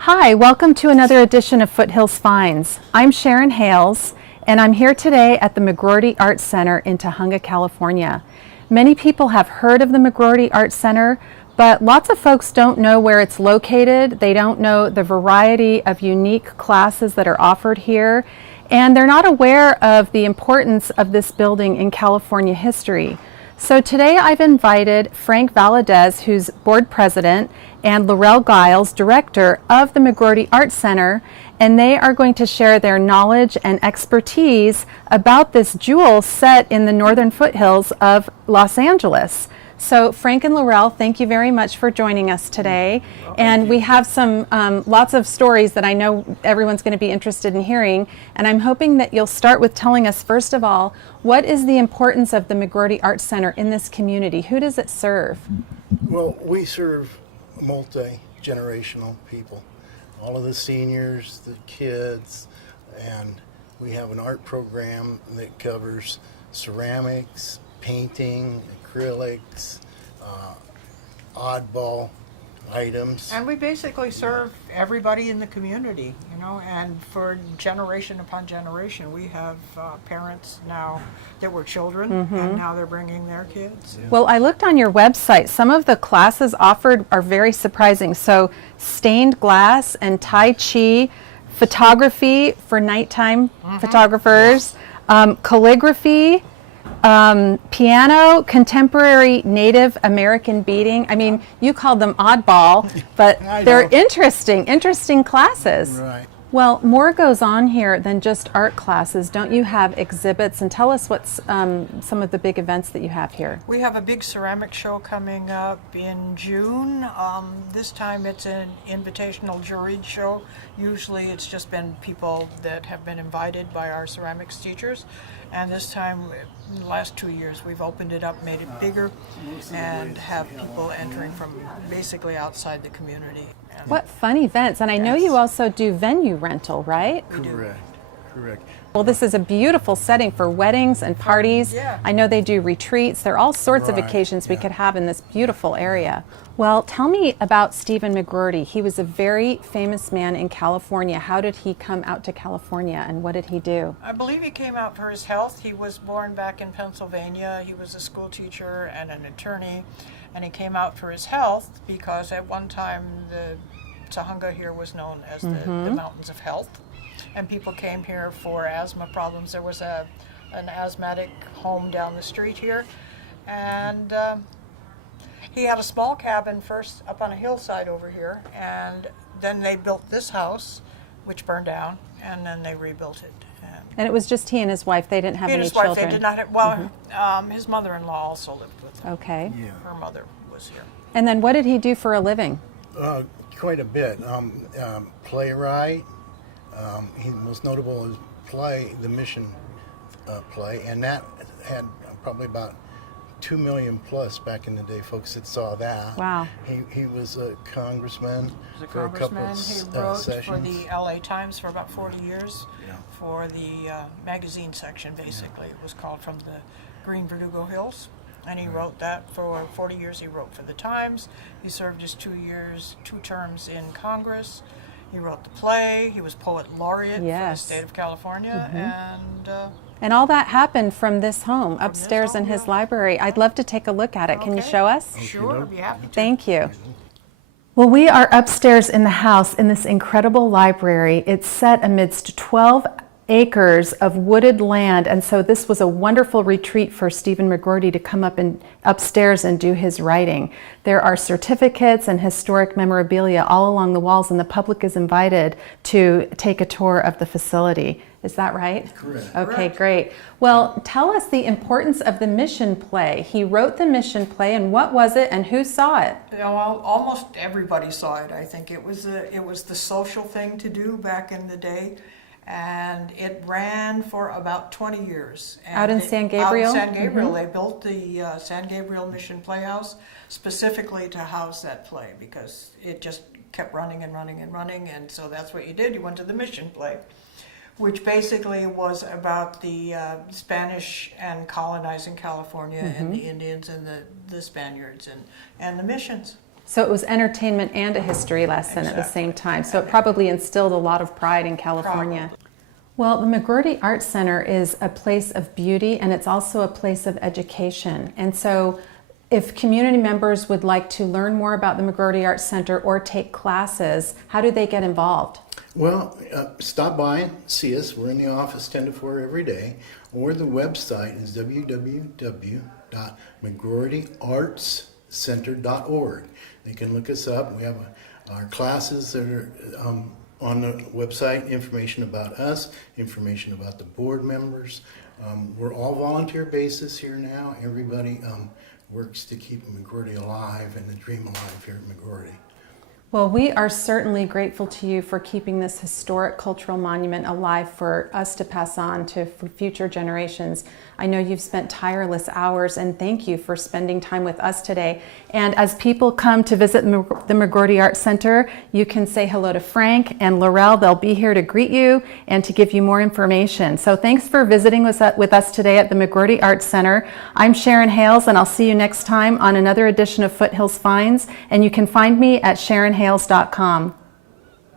Hi, welcome to another edition of Foothills Finds. I'm Sharon Hales, and I'm here today at the McGroarty Arts Center in Tahunga, California. Many people have heard of the McGroarty Arts Center, but lots of folks don't know where it's located. They don't know the variety of unique classes that are offered here, and they're not aware of the importance of this building in California history. So today I've invited Frank Valadez, who's board president, and Laurel, Giles, director of the McGroarty Arts Center, and they are going to share their knowledge and expertise about this jewel set in the northern foothills of Los Angeles. So Frank and Laurel, thank you very much for joining us today. And we have some lots of stories that I know everyone's going to be interested in hearing. And I'm hoping that you'll start with telling us, first of all, what is the importance of the McGroarty Arts Center in this community? Who does it serve? Well, we serve multi-generational people. All of the seniors, the kids, and we have an art program that covers ceramics, painting, acrylics, oddball items. And we basically serve everybody in the community, you know, and for generation upon generation. We have parents now that were children, and now they're bringing their kids. Well, I looked on your website. Some of the classes offered are very surprising. So stained glass and Tai Chi, photography for nighttime photographers, calligraphy, piano, contemporary Native American beading. I mean, you called them oddball, but they're interesting classes. Right. Well, more goes on here than just art classes. Don't you have exhibits? And tell us what's some of the big events that you have here. We have a big ceramic show coming up in June. This time it's an invitational juried show. Usually it's just been people that have been invited by our ceramics teachers. And this time, in the last 2 years, we've opened it up, made it bigger, and have people entering from basically outside the community. And What fun events. And I know you also do venue rental, right? Correct. Well, this is a beautiful setting for weddings and parties. Yeah. I know they do retreats. There are all sorts of Right, occasions we yeah. could have in this beautiful area. Well, tell me about Steven McGroarty. He was a very famous man in California. How did he come out to California, and what did he do? I believe he came out for his health. He was born back in Pennsylvania. He was a school teacher and an attorney, and he came out for his health because at one time the Tahunga here was known as the Mountains of Health, and people came here for asthma problems. There was an asthmatic home down the street here, and he had a small cabin first up on a hillside over here, and then they built this house, which burned down, and then they rebuilt it. And it was just he and his wife. They didn't have He and any his wife, children. they did not have, well, his mother-in-law also lived with him. Okay. Yeah. Her mother was here. And then what did he do for a living? Quite a bit. Playwright. He most notable is play, the Mission play, and that had probably about 2 million plus back in the day. Folks that saw that. Wow. He was a congressman He was a for a couple congressman. of He wrote sessions. for the LA Times for about 40 years, Yeah. for the magazine section, basically. It was called From the Green Verdugo Hills. And he wrote that for 40 years. He wrote for the Times. He served his 2 terms in Congress. He wrote the play. He was poet laureate for the Yes. state of California. And all that happened from this home, upstairs home, in his yeah. library. I'd love to take a look at it. Can you Okay. show us? Sure, I'd be happy to. Thank you. Well, we are upstairs in the house in this incredible library. It's set amidst 12 acres of wooded land, and so this was a wonderful retreat for Steven McGroarty to come up and upstairs and do his writing. There are certificates and historic memorabilia all along the walls, and the public is invited to take a tour of the facility. Is that right? Correct. Okay, Correct. great. Well, tell us the importance of the Mission play. He wrote the Mission play, and what was it, and who saw it? You know, almost everybody saw it. I think it was the social thing to do back in the day, and it ran for about 20 years. And Out in San Gabriel? Out in San Gabriel, they built the San Gabriel Mission Playhouse specifically to house that play because it just kept running and running and running, and so that's what you did. You went to the Mission play, which basically was about the Spanish and colonizing California and the Indians and the Spaniards and the missions. So it was entertainment and a history lesson at the same time. So it probably instilled a lot of pride in California. Well, the McGroarty Arts Center is a place of beauty, and it's also a place of education. And so if community members would like to learn more about the McGroarty Arts Center or take classes, how do they get involved? Well, stop by and see us. We're in the office 10 to 4 every day. Or the website is www.mcgrawartyartscenter.org. They can look us up. We have our classes that are on the website, information about us, information about the board members. We're all volunteer basis here now. Everybody works to keep McGroarty alive and the dream alive here at McGroarty. Well, we are certainly grateful to you for keeping this historic cultural monument alive for us to pass on to future generations. I know you've spent tireless hours, and thank you for spending time with us today. And as people come to visit the McGroarty Arts Center, you can say hello to Frank and Laurel. They'll be here to greet you and to give you more information. So thanks for visiting with us today at the McGroarty Arts Center. I'm Sharon Hales, and I'll see you next time on another edition of Foothills Finds. And you can find me at SharonHales.com.